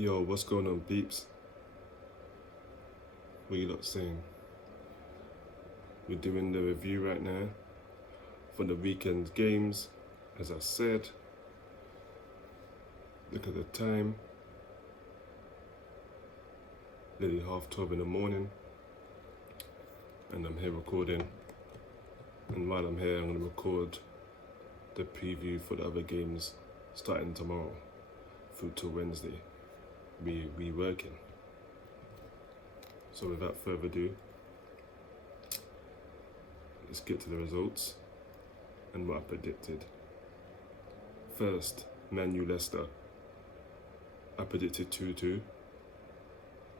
Yo, what's going on, peeps? What you lot saying? We're doing the review right now for the weekend games. As I said, look at the time. Nearly 12:30 in the morning, and I'm here recording. And while I'm here, I'm going to record the preview for the other games starting tomorrow through till Wednesday. We working. So without further ado, let's get to the results and what I predicted. First, Man U Leicester. I predicted 2-2.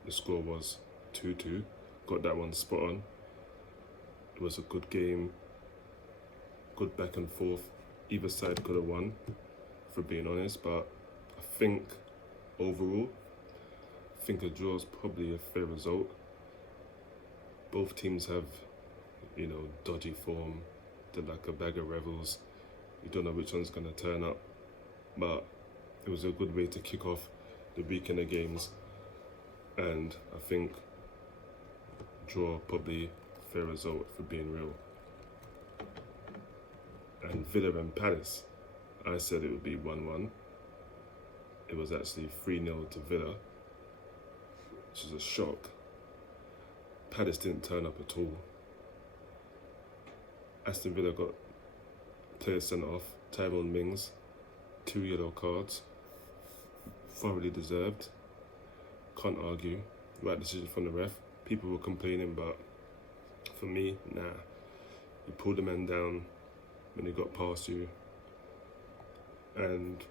The score was 2-2. Got that one spot on. It was a good game, good back and forth. Either side could have won, for being honest, but I think overall, a draw is probably a fair result. Both teams have, dodgy form. They're like a bag of rebels. You don't know which one's going to turn up, but it was a good way to kick off the weekend of games, and I think draw probably a fair result, for being real. And Villa and Palace, I said it would be 1-1. It was actually 3-0 to Villa, which is a shock. Palace didn't turn up at all. Aston Villa got players sent off. Tyrone Mings, 2 yellow cards, thoroughly deserved. Can't argue. Right decision from the ref. People were complaining, but for me, nah. You pulled the man down when he got past you, and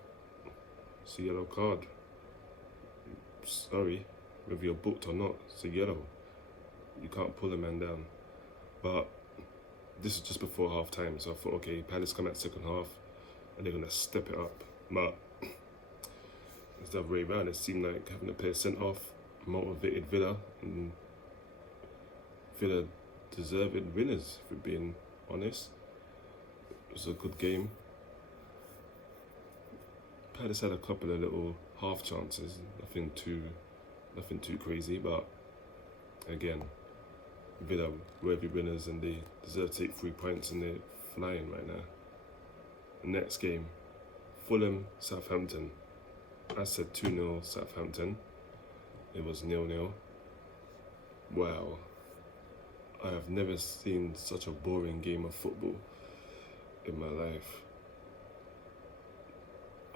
it's a yellow card. Sorry, whether you're booked or not, it's a yellow. You can't pull a man down. But this is just before half time, so I thought, okay, Palace come at second half and they're gonna step it up. But it's the other way around. It seemed like having a player sent off motivated Villa, and Villa deserved winners, for being honest. It was a good game. Palace had a couple of little half chances, nothing too crazy, but again, Villa worthy winners, and they deserve to take 3 points, and they're flying right now. The next game, Fulham Southampton. I said 2-0 Southampton. It was 0-0. Wow. I have never seen such a boring game of football in my life.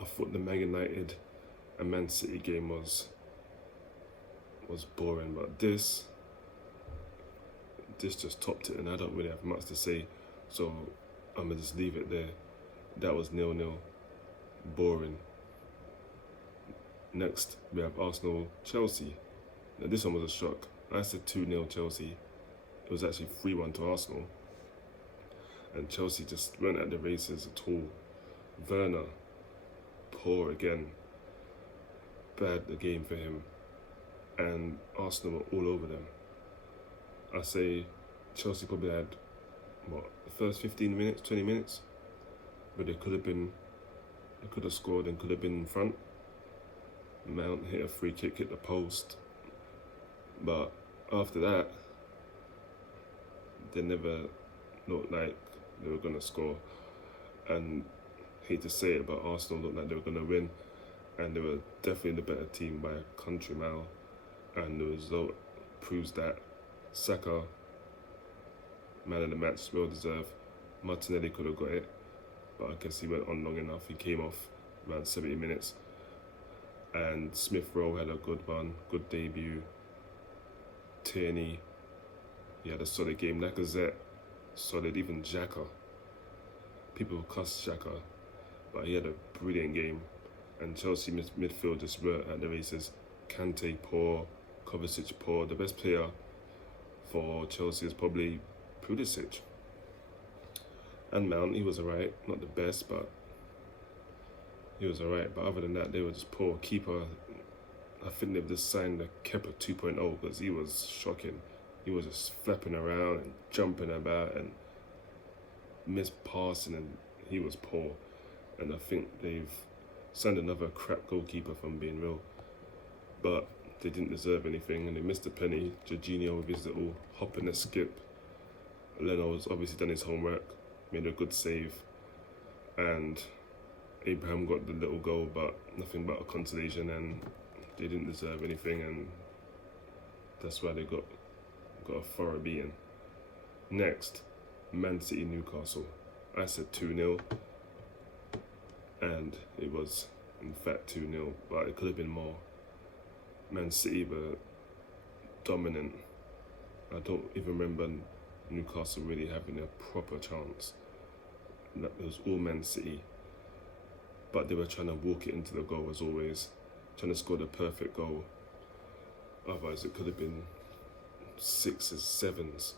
I thought the Man United and Man City game was boring, but this just topped it, and I don't really have much to say, so I'm gonna just leave it there. That was 0-0. Boring. Next, we have Arsenal Chelsea. Now this one was a shock. I said 2-0 Chelsea. It was actually 3-1 to Arsenal, and Chelsea just weren't at the races at all. Werner, poor again. Bad the game for him, and Arsenal were all over them. I say Chelsea probably had, the first 15 minutes, 20 minutes, but they could have scored and could have been in front. Mount hit a free kick, hit the post, but after that, they never looked like they were going to score. And hate to say it, but Arsenal looked like they were going to win, and they were definitely the better team by a country mile, and the result proves that. Saka, man of the match, well deserved. Martinelli could have got it, but I guess he went on long enough. He came off around 70 minutes. And Smith Rowe had a good one, good debut. Tierney, he had a solid game. Lacazette, solid. Even Xhaka. People cuss Xhaka, but he had a brilliant game. And Chelsea midfield just were at the races. Kante poor, Kovacic poor. The best player for Chelsea is probably Pulisic. And Mount, he was alright. Not the best, but he was alright. But other than that, they were just poor. Keeper, I think they've just signed the Kepa 2.0, because he was shocking. He was just flapping around and jumping about and missed passing, and he was poor. And I think they've signed another crap goalkeeper, from being real. but they didn't deserve anything, and they missed a penny. Jorginho with his little hop and a skip. Leno's obviously done his homework, made a good save, and Abraham got the little goal, but nothing but a consolation, and they didn't deserve anything, and that's why they got a thorough beating. Next, Man City Newcastle. I said 2-0, and it was in fact 2-0, but it could have been more. Man City were dominant. I don't even remember Newcastle really having a proper chance. It was all Man City, but they were trying to walk it into the goal as always, trying to score the perfect goal. Otherwise it could have been 6s, 7s.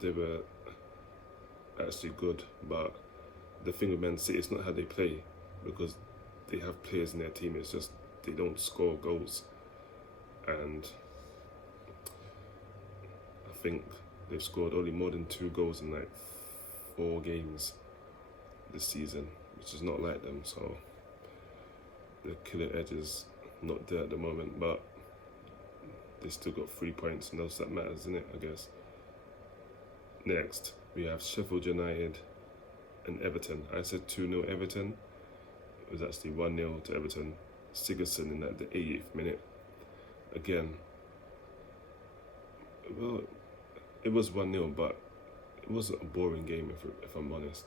They were actually good, but the thing with Man City, it's not how they play, because they have players in their team, it's just they don't score goals. And I think they've scored only more than 2 goals in like 4 games this season, which is not like them, so the killer edge is not there at the moment, but they still got 3 points, and that's that matters, isn't it, I guess. Next, we have Sheffield United and Everton. I said 2-0 Everton. It was actually 1-0 to Everton. Sigurdsson in at the 80th minute. Again, well, it was 1-0, but it wasn't a boring game, if I'm honest.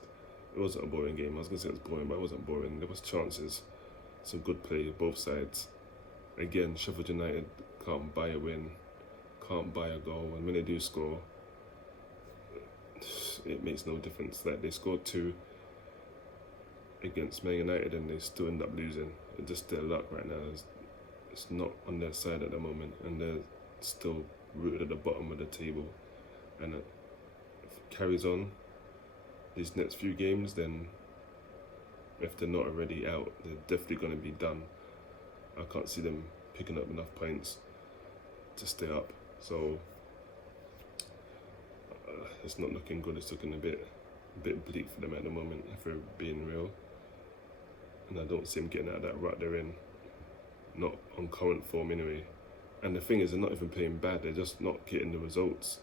It wasn't a boring game. I was going to say it was boring, but it wasn't boring. There was chances, some good play both sides. Again, Sheffield United can't buy a win, can't buy a goal, and when they do score, it makes no difference. Like, they scored 2 against Man United and they still end up losing. It's just their luck right now. It's not on their side at the moment, and they're still rooted at the bottom of the table. And if it carries on these next few games, then if they're not already out, they're definitely going to be done. I can't see them picking up enough points to stay up. So it's not looking good. It's looking a bit bleak for them at the moment, if we're being real. And I don't see them getting out of that rut they're in. Not on current form anyway. And the thing is, they're not even playing bad. They're just not getting the results.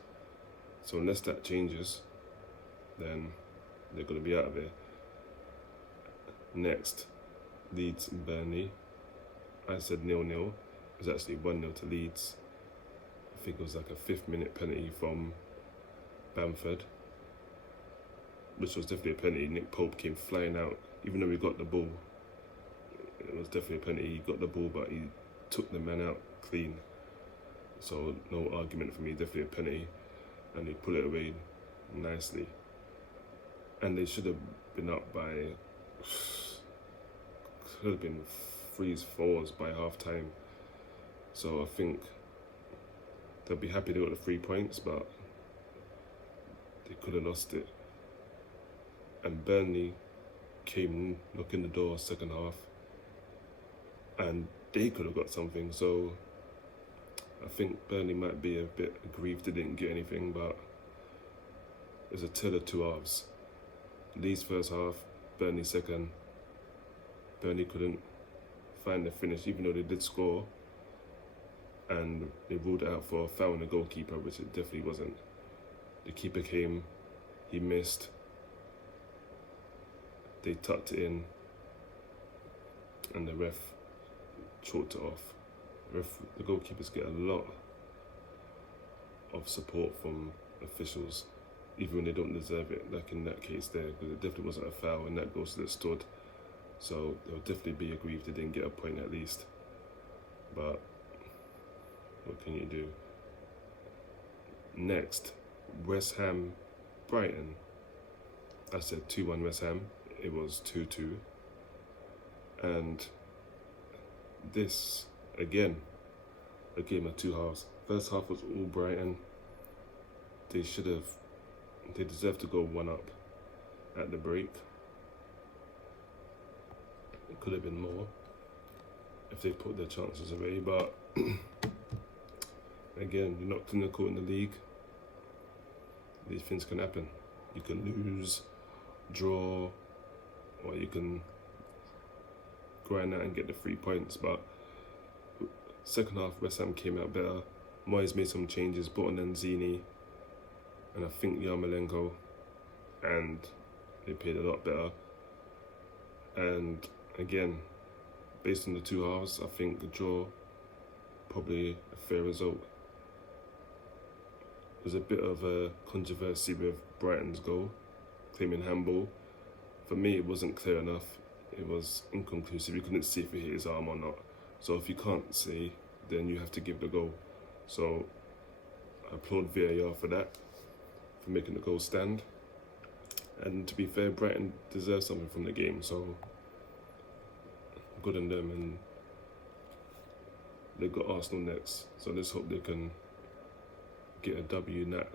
So unless that changes, then they're going to be out of there. Next, Leeds and Burnley. I said 0-0. It was actually 1-0 to Leeds. I think it was like a 5th minute penalty from Bamford, which was definitely a penalty. Nick Pope came flying out, even though he got the ball. It was definitely a penalty. He got the ball, but he took the man out clean. So no argument for me, definitely a penalty. And he pulled it away nicely. And they should have been up by, could have been 3s, 4s by half time. So I think they'll be happy they got the 3 points, but they could have lost it. And Burnley came knocking the door second half, and they could have got something. So I think Burnley might be a bit aggrieved they didn't get anything, but it's a tale of 2 halves. Leeds first half, Burnley second. Burnley couldn't find the finish, even though they did score, and they ruled it out for a foul on the goalkeeper, which it definitely wasn't. The keeper came, he missed, they tucked it in, and the ref chalked it off. The goalkeepers get a lot of support from officials, even when they don't deserve it, like in that case there, because it definitely wasn't a foul, and that goes to the stud. So they'll definitely be aggrieved they didn't get a point at least. But what can you do? Next, West Ham, Brighton. I said 2-1 West Ham. It was 2-2. And this, again, a game of 2 halves. First half was all Brighton. They deserved to go 1 up at the break. It could have been more if they put their chances away, but again, you're not clinical in the league. These things can happen. You can lose, draw, or you can grind out and get the 3 points. But Second half, West Ham came out better. Moyes made some changes, brought on Lanzini and I think Yarmolenko, and they played a lot better. And again, based on the two halves, I think the draw, probably a fair result. There's a bit of a controversy with Brighton's goal, claiming handball. For me, it wasn't clear enough. It was inconclusive. You couldn't see if he hit his arm or not. So if you can't see, then you have to give the goal. So I applaud VAR for that, for making the goal stand. And to be fair, Brighton deserves something from the game. So good on them, and they've got Arsenal next. So let's hope they can get a W in that.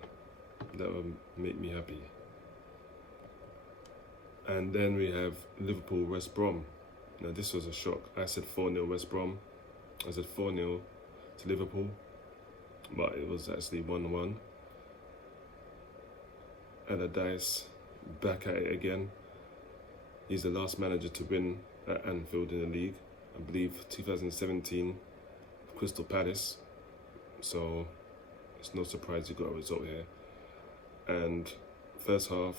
That would make me happy. And then we have Liverpool West Brom. Now this was a shock. I said 4-0 West Brom. I said 4-0 to Liverpool, but it was actually 1-1. Allardyce back at it again. He's the last manager to win at Anfield in the league. I believe 2017, Crystal Palace. So it's no surprise he got a result here. And first half,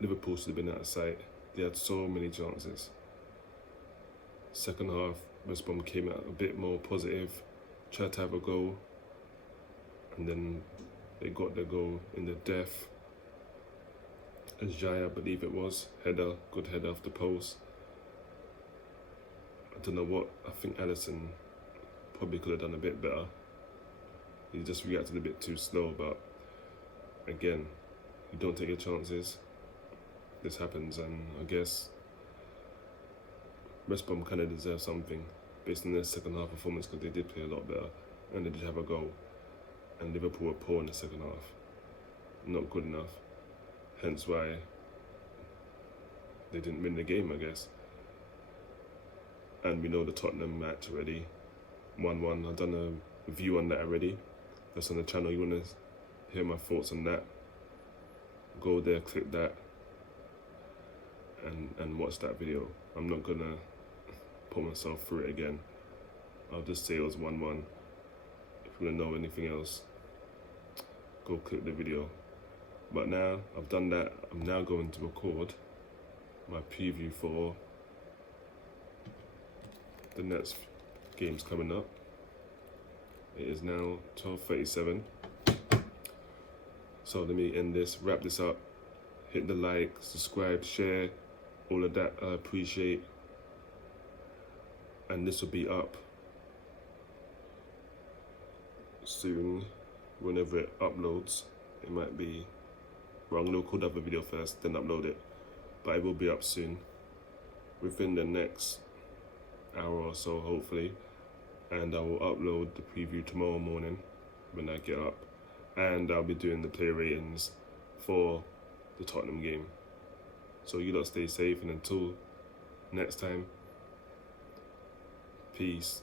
Liverpool should have been out of sight. They had so many chances. Second half, West Brom came out a bit more positive, tried to have a goal, and then they got the goal in the death. Jai, I believe it was, header, good header off the post. I don't know what, I think Alisson probably could have done a bit better. He just reacted a bit too slow, but again, you don't take your chances. This happens, and I guess West Brom kind of deserve something based on their second half performance, because they did play a lot better and they did have a goal. And Liverpool were poor in the second half, not good enough. Hence why they didn't win the game, I guess. And we know the Tottenham match already, 1-1. I've done a review on that already. That's on the channel. You want to hear my thoughts on that? Go there, click that, and watch that video. I'm not gonna put myself through it again. I'll just say it was 1-1. If you want to know anything else, go click the video. But now I've done that, I'm now going to record my preview for the next games coming up. It is now 12:37. So let me end this, wrap this up. Hit the like, subscribe, share, all of that I appreciate. And this will be up soon, whenever it uploads. It might be, well, I'm going to record the video first, then upload it. But it will be up soon, within the next hour or so, hopefully. And I will upload the preview tomorrow morning when I get up. And I'll be doing the player ratings for the Tottenham game. So you lot stay safe, and until next time, peace.